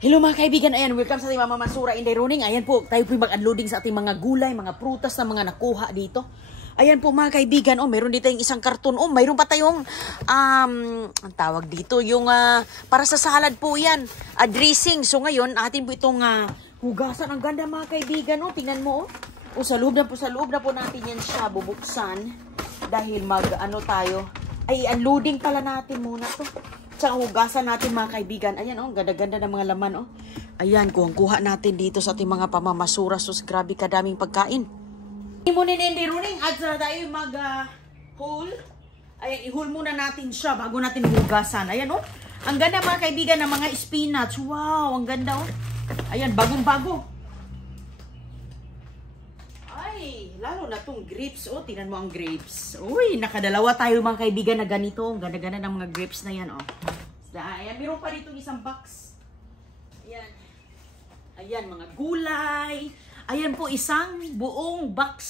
Hello mga kaibigan, ayan, welcome sa ating Mama Masura Inday Running. Ayan po, tayo po mag-unloading sa ating mga gulay, mga prutas na mga nakuha dito. Ayan po mga kaibigan, meron dito yung isang karton. Mayroon pa tayong, ang tawag dito, yung para sa salad po yan, dressing. So ngayon, atin po itong hugasan. Ang ganda mga kaibigan, tingnan mo, sa loob na po natin yan siya bubuksan. Dahil tayo, ay unloading pala natin muna to. Tsaka hugasan natin mga kaibigan. Ayan ganda-ganda ng mga laman Ayan, kuha natin dito sa ating mga pamamasura. Sus, grabe kadaming pagkain. Imunin hindi running at tayo mag-hole. Ayan, i-hole muna natin siya bago natin hugasan. Ayan ang ganda mga kaibigan ng mga spinach. Wow, ang ganda Ayan, bagong-bago. Ay, lalo na tong grapes. Tingnan mo ang grapes. Uy, nakadalawa tayo mga kaibigan na ganito. Ang ganda-ganda ng mga grapes na yan Ayan, meron pa dito isang box. Ayan. Ayan, mga gulay. Ayan po, isang buong box.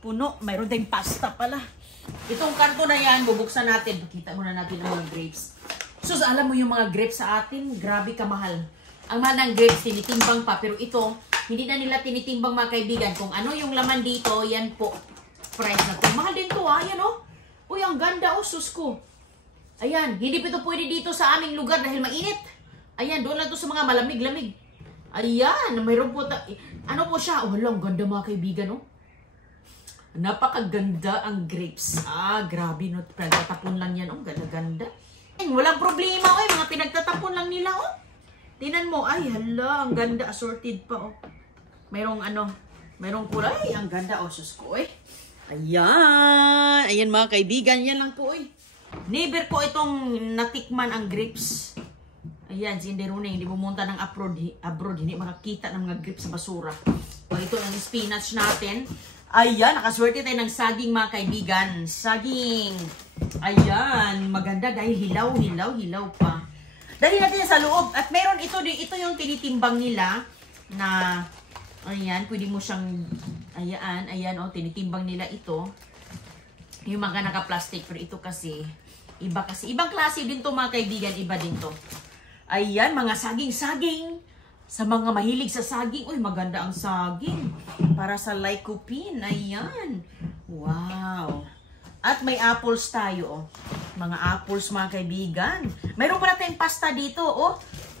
Puno. Mayroon tayong pasta pala. Itong karton na yan, bubuksan natin. Pakita muna natin ang mga grapes. So, alam mo yung mga grapes sa atin, grabe kamahal. Ang mahal ng grapes, tinitimbang pa. Pero ito, hindi na nila tinitimbang mga kaibigan. Kung ano yung laman dito, yan po. Price na to. Mahal din to Ayan Uy, ang ganda sus ko. Ayan, hindi pa ito pwede dito sa aming lugar dahil mainit. Ayan, doon lang to sa mga malamig-lamig. Ayan, mayroon po ano po siya? Ang ganda mga kaibigan Napakaganda ang grapes. Grabe pinagtatapon lang yan ganda-ganda. Walang problema mga pinagtatapon lang nila Tingnan mo, ay hala, ang ganda, assorted pa Mayroong mayroong kulay, ang ganda sus ko Ayan, ayan mga kaibigan, yan lang po Never ko itong natikman ang grapes. Ayan, si Inday Running, hindi pumunta ng abroad, hindi makakita ng mga grapes sa basura. Ito ang spinach natin. Ayan, nakaswerte tayo ng saging mga kaibigan. Saging. Ayan, maganda dahil hilaw pa. Dali natin sa loob. At meron ito yung tinitimbang nila na, ayan, pwede mo siyang, ayan, tinitimbang nila ito. Yung mga naka-plastic, pero ito kasi, ibang klase din to mga kaibigan, iba din to. Ayan, mga saging-saging. Sa mga mahilig sa saging, maganda ang saging. Para sa lycopene, ayan. Wow. At may apples tayo, Mga apples mga kaibigan. Mayroon pala tayong pasta dito,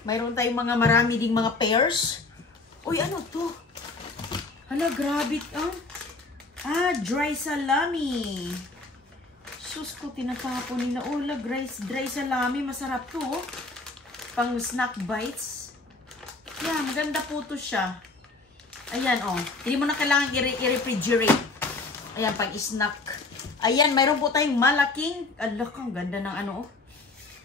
Mayroon tayong mga marami ding mga pears. Uy, ano to? Hala, grabe, dry salami. Sus ko, tinatapon nila. Dry salami. Masarap to, Pang snack bites. Yan, maganda po to siya. Ayan, Hindi mo na kailangan i-refrigerate. Ayan, pang snack. Ayan, mayroon po tayong malaking. Ang ganda ng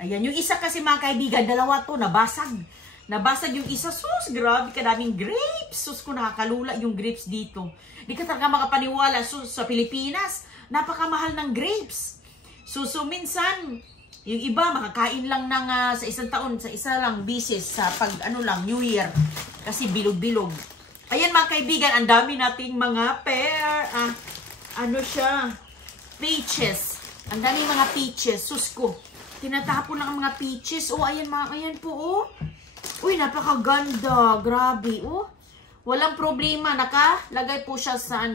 Ayan, yung isa kasi mga kaibigan, dalawa to, nabasag. Nabasag yung isa. Sus, grabe, kadaming grapes. Sus ko, nakakalula yung grapes dito. Di ka talaga makapaniwala. Sus, sa Pilipinas, napakamahal ng grapes. So minsan, yung iba, makakain lang ng, sa isang taon, sa isa lang bisis, sa New Year. Kasi bilog-bilog. Ayan mga kaibigan, ang dami nating mga pear. Peaches. Ang dami mga peaches. Sus ko, tinatapon lang ang mga peaches. Ayan po, Uy, napakaganda. Grabe, Walang problema. Nakalagay po siya sa,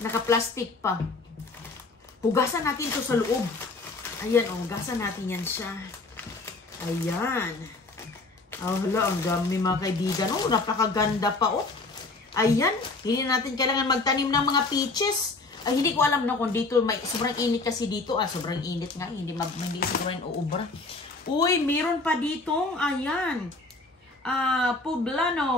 naka-plastic pa. Hugasan natin to sa loob. Ayan, hugasan natin yan siya. Ayan. Hala, ang dami mga kaibigan. Napakaganda pa, Ayan, hindi natin kailangan magtanim ng mga peaches. Ay, hindi ko alam kung dito, sobrang init kasi dito. Sobrang init nga, hindi siguro yung uubra. Uy, meron pa ditong, ayan. Poblano.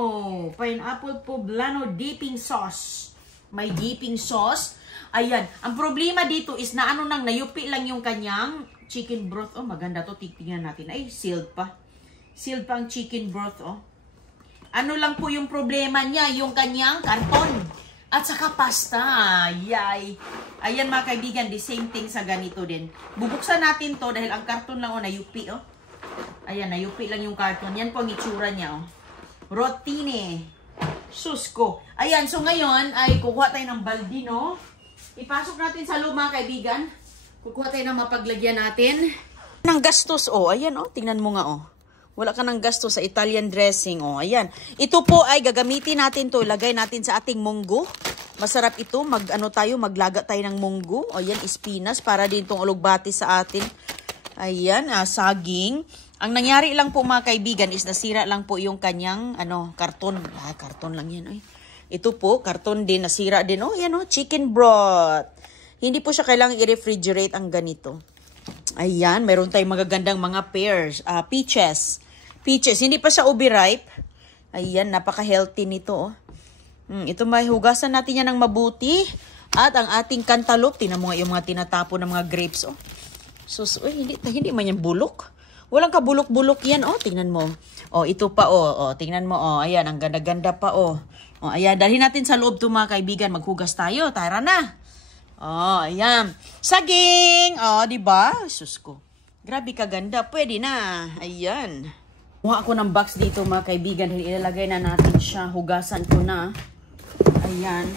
Pineapple poblano dipping sauce. May dipping sauce. Ayan. Ang problema dito is na nayupi lang yung kanyang chicken broth. Maganda to. Tingnan natin. Ay, sealed pa. Sealed pa ang chicken broth, Ano lang po yung problema niya? Yung kanyang karton. At saka pasta. Yay. Ayan mga kaibigan, the same thing sa ganito din. Bubuksan natin to dahil ang karton lang nayupi, Ayan, nayupi lang yung karton. Yan po ang itsura niya, Rotine. Sus ko. Ayan, so ngayon ay kukuha tayo ng baldi, Ipasok natin sa loob mga kaibigan. Kukuha tayo ng mapaglagyan natin. Ng gastos, ayan, tingnan mo nga, Wala ka ng gasto sa Italian dressing. Oh, ayan. Ito po ay gagamitin natin to. Ilagay natin sa ating munggo. Masarap ito. Maglaga tayo ng munggo. O, ayan, espinas para din tong ulugbati sa atin. Ayan, saging. Ang nangyari lang po mga kaibigan is nasira lang po yung kanyang, karton. Karton lang yan. Ay. Ito po, karton din. Nasira din. Oh, yan chicken broth. Hindi po siya kailangang i-refrigerate ang ganito. Ayan, meron tayong magagandang mga pears. Peaches. Peaches, hindi pa siya ubi-ripe. Ayan, napaka-healthy nito. Ito may hugasan natin yan ng mabuti. At ang ating cantaloupe, tinan mo nga yung mga tinatapo ng mga grapes. Oh. Sus, hindi man yan bulok. Walang kabulok-bulok yan. Oh, tingnan mo. Oh, ito pa. Oh, tingnan mo. Oh, ayan, ang ganda-ganda pa. Oh, ayan, dalhin natin sa loob to mga kaibigan. Maghugas tayo. Tara na. Oh, ayan. Saging. Oh, diba? Sus ko. Grabe kaganda. Pwede na. Ayan. Kuha ako ng box dito mga kaibigan. Ilalagay na natin siya. Hugasan ko na. Ayan.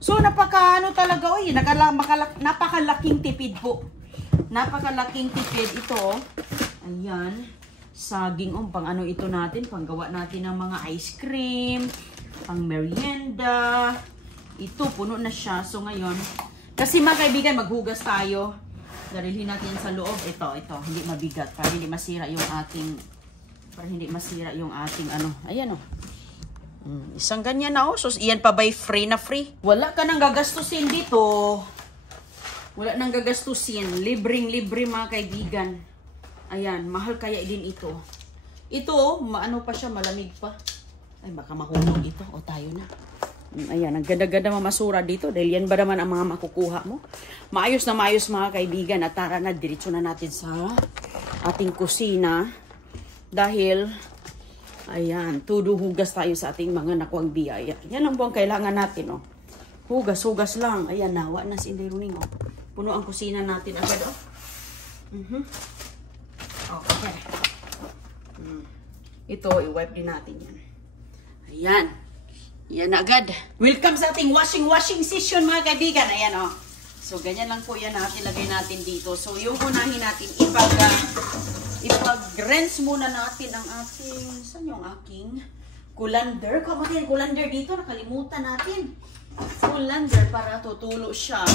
So, talaga. Uy, napakalaking tipid po. Napakalaking tipid ito. Ayan. Saging. Pang ito natin. Panggawa natin ng mga ice cream. Pang merienda. Ito, puno na siya. So, ngayon, kasi mga kaibigan, maghugas tayo. Darilhin natin sa loob. Ito. Hindi mabigat. Para hindi masira yung ating ayan isang ganyan na So, iyan pa ba'y free na free? Wala ka nang gagastusin dito. Wala nang gagastusin. Libreng-libre mga kaibigan. Ayan, mahal kaya din ito. Ito, pa siya, malamig pa. Ay, baka mahulog ito. O, tayo na. Ayan, ang ganda-ganda mamasura dito. Dahil yan ba naman ang mga makukuha mo? Maayos na maayos mga kaibigan. At tara na, diretso na natin sa ating kusina. Dahil, ayan, hugas tayo sa ating mga nakuang biyaya. Yan ang buong kailangan natin, Hugas lang. Ayan, nawa na si Inday Runing, Puno ang kusina natin agad, Okay. Ito, i-wipe din natin yan. Ayan. Yan agad. Welcome sa ating washing session mga kaibigan. Ayan, So, ganyan lang po yan ilagay natin dito. So, yung unahin natin, ipag-rinse muna natin ang ating, saan yung aking colander? Kamatin, colander dito, nakalimutan natin. Colander para tutulo siya.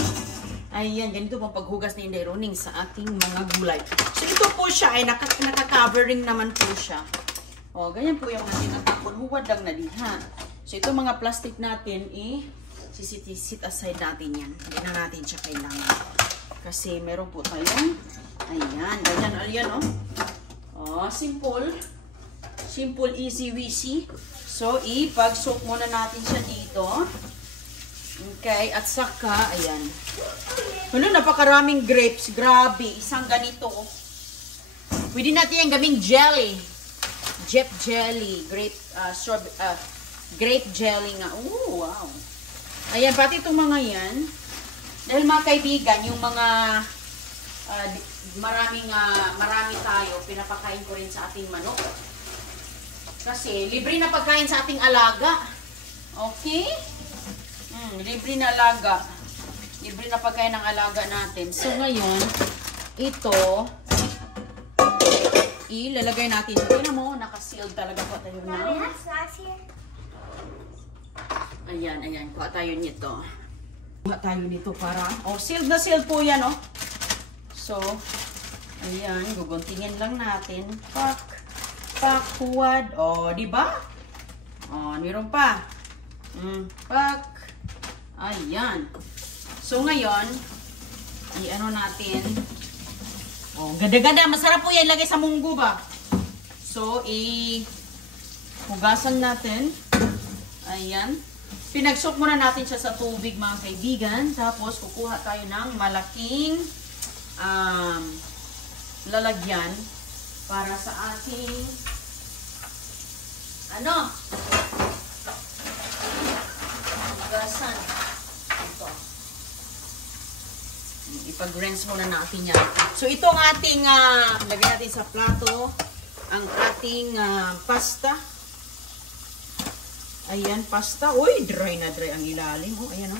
Ayan, ganito pong paghugas ni Inday Runing sa ating mga gulay. So, ito po siya ay naka-covering naman po siya. Ganyan po yung ating natapon. Huwad lang na din, ha? So, ito mga plastic natin, sit aside natin yan. Hindi na natin siya kailangan. Kasi meron po tayong, ayan, simple. Simple, easy, weasy. So, ipag-soak muna natin siya dito. Okay, at saka, ayan. Napakaraming grapes. Grabe, isang ganito. Pwede natin yung gawing jelly. Jelly. Grape jelly nga. Oh, wow. Ayan, pati itong mga yan. Dahil mga kaibigan, yung mga marami tayo, pinapakain ko rin sa ating manok. Kasi libre na pagkain sa ating alaga. Okay? Libre na alaga. Libre na pagkain ng alaga natin. So ngayon, ito, ilalagay natin. Tingnan mo, naka-sealed talaga po tayo na. Ayan, kuha tayo nito. Kuha tayo nito para, sealed na sealed po yan, So, ayan, guguntingin lang natin. Huwad. Diba? Meron pa. Ayan. So, ngayon, natin. Ganda-ganda. Masarap po yan. Lagay sa munggo ba? So, hugasan natin. Ayan. Pinag-soak muna natin siya sa tubig, mga kaibigan. Tapos, kukuha tayo ng malaking lalagyan para sa ating hugasan. Ito. Ipag-rinse muna natin yan. So, ito ang ating, lagyan natin sa plato, ang ating pasta. Ayan, pasta. Uy, dry na dry ang ilalim. Ayan,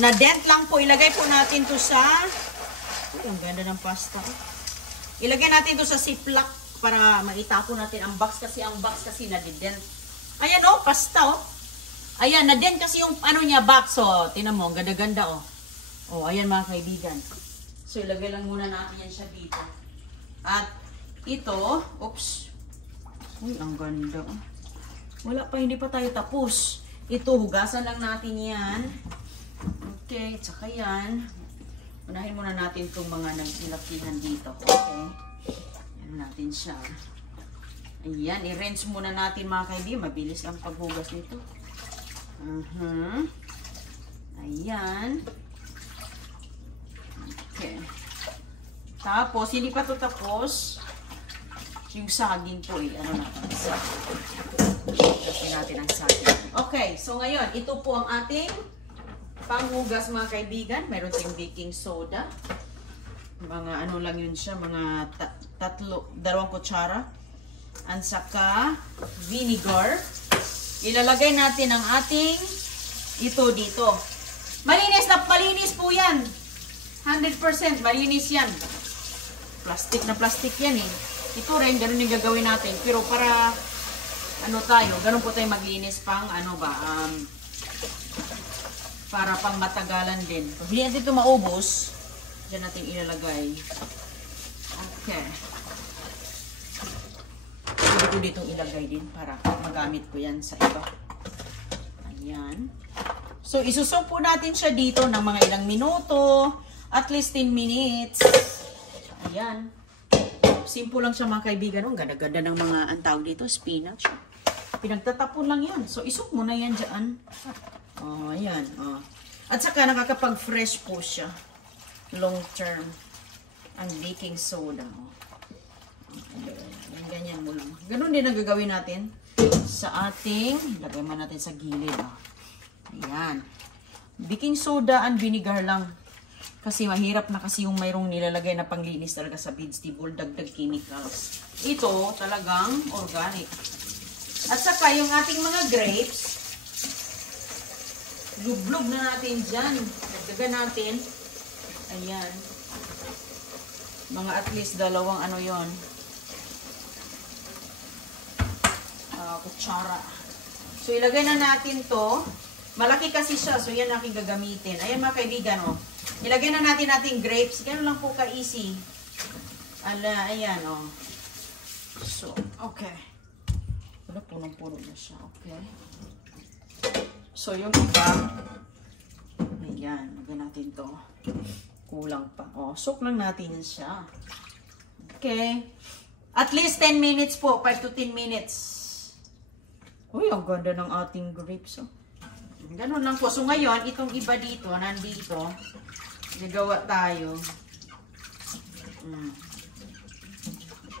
na-dent lang po. Ilagay po natin to sa, ang ganda ng pasta. Ilagay natin to sa ziplock para maitapon natin ang box kasi nadident. Ayan oh, pasta oh. Ayan, nadent kasi yung ano niya box oh. Tingnan mo, ganda-ganda oh. Oh, ayan mga kaibigan. So ilagay lang muna natin yan siya dito. At ito, oops. Uy, ang ganda oh. Wala pa, hindi pa tayo tapos. Ito, hugasan lang natin yan. Okay, tsaka yan. Unahin muna natin itong mga nagsilakihan dito. Okay. Yan natin siya. Ayan, i-rinse muna natin mga kaibigan. Mabilis lang paghugas nito. Ayan. Okay. Tapos, hindi pa ito tapos. Yung saging po eh. Ano natin? Kasi natin ang saging. Okay, so ngayon, ito po ang ating panghugas mga kaibigan. Meron tayong baking soda. Mga ano lang yun siya, mga 2 kutsara. At saka vinegar. Ilalagay natin ang ating ito dito. Malinis po yan. 100% malinis yan. Plastic na plastic yan eh. Ito rin, ganun yung gagawin natin. Pero para ano tayo, ganun po tayo maglinis pang ano ba, para pang matagalan din. Pag hindi natin ito maubos, dyan natin ilalagay. Okay. Pwede ko dito ilagay din para magamit ko yan sa iba. Ayan. So, isusok po natin siya dito ng mga ilang minuto. At least 10 minutes. Ayan. Simple lang siya mga kaibigan. Ang ganda-ganda ng mga ang tawag dito, spinach. Pinagtatapon lang yan. So, isok mo na yan dyan. Oh, ayan. Oh. At saka nakakapag-fresh po siya. Long term. Ang baking soda. Oh. Ganyan mo lang. Ganun din ang gagawin natin sa ating, lagay man natin sa gilid. Oh. Ayan. Baking soda and vinegar lang. Kasi mahirap na kasi yung mayroong nilalagay na panglinis talaga sa vegetable, dagdag chemicals. Ito talagang organic. At saka yung ating mga grapes, lublog na natin dyan. Dagdagan natin. Ayan. Mga at least 2 ano yon, kutsara. So ilagay na natin to. Malaki kasi siya, so yan aking gagamitin. Ayan mga kaibigan, oh. Ilagay na natin ating grapes. Ganun lang po ka-easy. Ala, ayan, oh. So, okay. Wala, punong-puno na siya. Okay. So, yung iba, ayan, lagyan natin to. Kulang pa. Oh, soak lang natin siya. Okay. At least 10 minutes po. 5 to 10 minutes. Uy, ang ganda ng ating grapes, oh. Ganun lang po. So, ngayon, itong iba dito, nandito, nagawa tayo.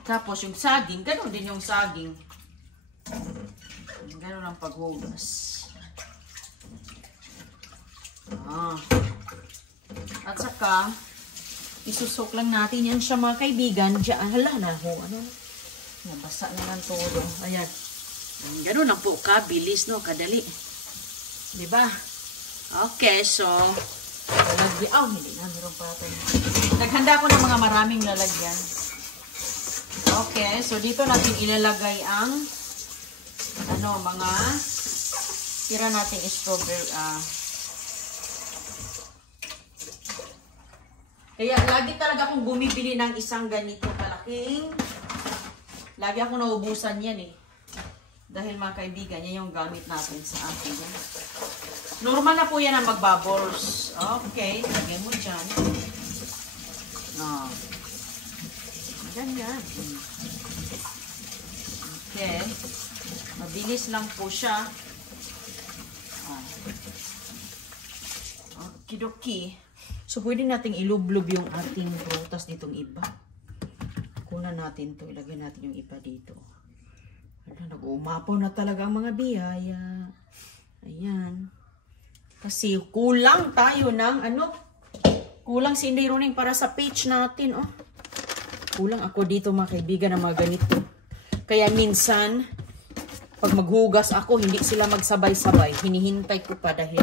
Tapos, yung saging, ganun din yung saging. Ganun ang paghugas. At saka, isusok lang natin yan siya mga kaibigan. Diyan, hala na ho, ano? Nabasa naman todo. Ayan. Ganun lang po, kabilis, no? Kadali. Diba? Okay, so, lalagyan. Hindi na, meron pa tayo. Naghanda ko ng mga maraming lalagyan. Okay, so dito natin ilalagay ang mga tira nating strawberry. Kaya lagi talaga akong bumibili ng isang ganito kalaking. Lagi ako naubusan yan eh. Dahil mga kaibigan, yan yung gamit natin sa atin. Normal na po yan ang magbubbles. Okay, lagyan mo dyan. Ganyan. Okay. Mabilis lang po siya. Okidoki. So, pwede nating ilublob yung ating prutas ditong iba. Kunan natin to. Ilagay natin yung iba dito. Nag-uumapaw na talaga ang mga biyaya. Ayan. Kasi kulang tayo ng kulang si Inday Runing para sa page natin. Oh. Kulang ako dito mga kaibigan ng mga ganito. Kaya minsan, pag maghugas ako, hindi sila magsabay-sabay. Hinihintay ko pa dahil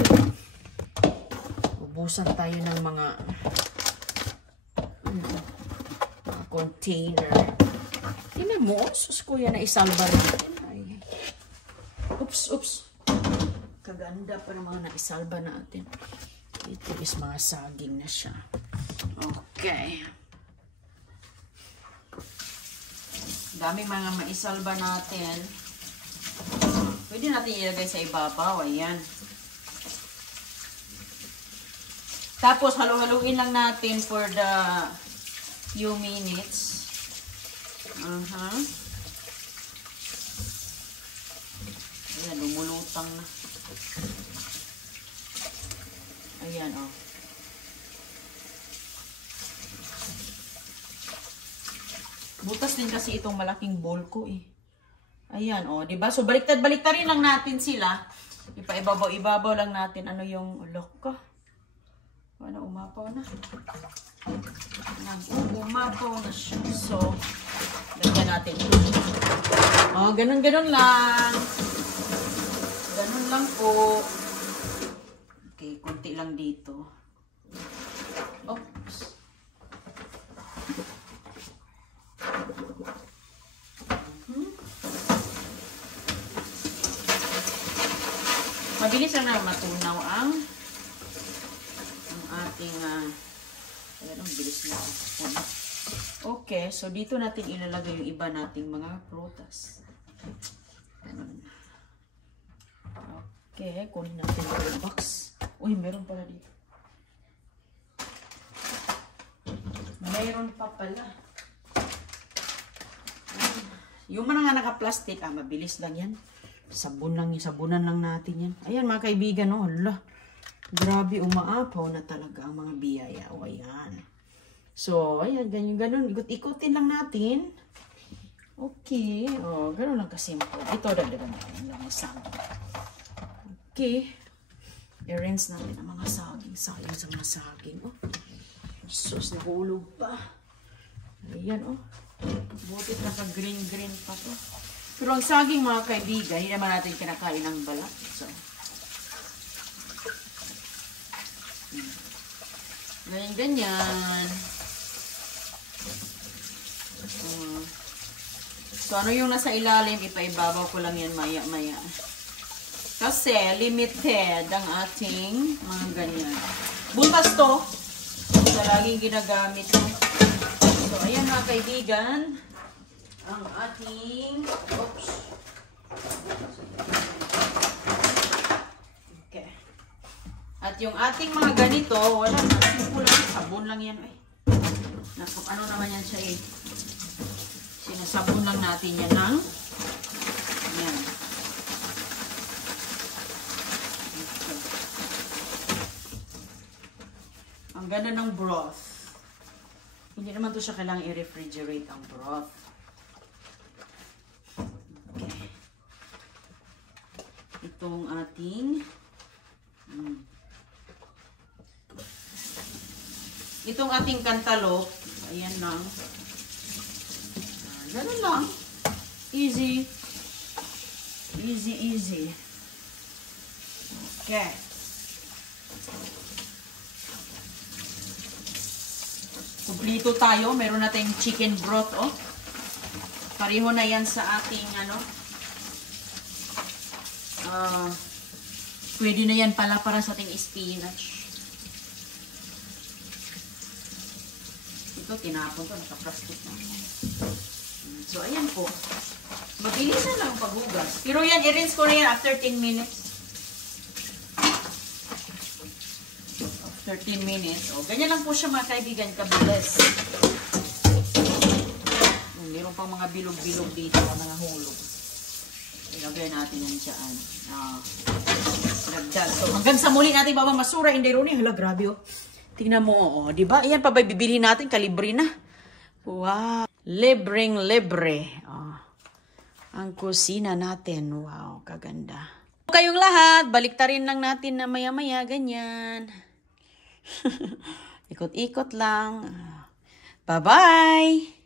ubusan tayo ng mga container. Tingnan mo, sus kuya na isalba rin. Ay. Oops. Kaganda pa ng mga naisalba natin. Ito is mga saging na siya. Okay. Dami mga maisalba natin. Pwede natin ilagay sa ibabaw. Ayan. Tapos, halo-haluin lang natin for the few minutes. Ayan, lumulutang na. Ayan, oh. Butas din kasi itong malaking bowl ko, eh. Ayan, oh, diba? So, baliktad-baliktarin lang natin sila. Ipaibabaw-ibabaw lang natin. Ano yung ulok ko? Ano, umapaw na. Umapaw na siya. So, lagyan natin. Oh, ganun-ganun lang. Ganun lang po. Okay, konti lang dito. Oops. Mabilis lang na matunaw ang ating ayan, ang bilis na. Okay, so dito natin ilalagay yung iba nating mga prutas. Okay, kunin natin yung box. Uy, meron pala dito. Meron pa pala. Yung mga naka-plastic, mabilis lang yan. Sabunan lang natin yan. Ayan mga kaibigan, oh, hala. Grabe, umaapaw na talaga ang mga biyaya. O, ayan. So, ayan, ganyan. Ikot-ikotin lang natin. Okay. O, gano'n lang kasimple. Ito, dagdagan natin lang ang saging. Okay. I-rinse natin ang mga saging. Sayang sa mga saging. Oh. Sus, nahulog pa. Ayan, oh. Butit naka-green pa to. Pero ang saging, mga kaibigan, hindi naman natin kinakain ng balat. So, ganyan. So, ano yung nasa ilalim, ipaibabaw ko lang yan maya-maya. Kasi, limited ang ating mga ganyan. Butas to. So, laging ginagamit to. So, ayan mga kaibigan. Ang ating, oops. Okay. At yung ating mga ganito, wala na. Simple lang. Sabon lang yan. Naku, ano naman yan siya eh. Sinasabon lang natin yan ng yan. Okay. Ang ganda ng broth. Hindi naman to siya kailangang i-refrigerate ang broth. Okay. Itong ating itong ating cantaloupe, ayan lang. Ganun lang. Easy. Easy. Okay. Kumplito tayo. Meron natin chicken broth, oh. Pareho na yan sa ating, pwede na yan pala para sa ating spinach. Ito, tinapon to. Naka-plastic na. So, ayan po. Mabilis na lang paghugas. Pero yan, i-rinse ko na yan after 10 minutes. After 10 minutes. O, ganyan lang po siya mga kaibigan, kabilis. Meron pang mga bilog-bilog dito, mga hulog. Ilagay natin yan dyan. Lagdag. So, hanggang sa muli natin mamasura, hindi rin. Hala, grabe oh. Tingnan mo, oh. Diba? Ayan pa ba bibili natin? Kalibre na. Wow. Libreng-libre. Oh. Ang kusina natin. Wow, kaganda. Kayong lahat, baliktarin lang natin na maya-maya, ganyan. Ikot-ikot lang. Bye-bye!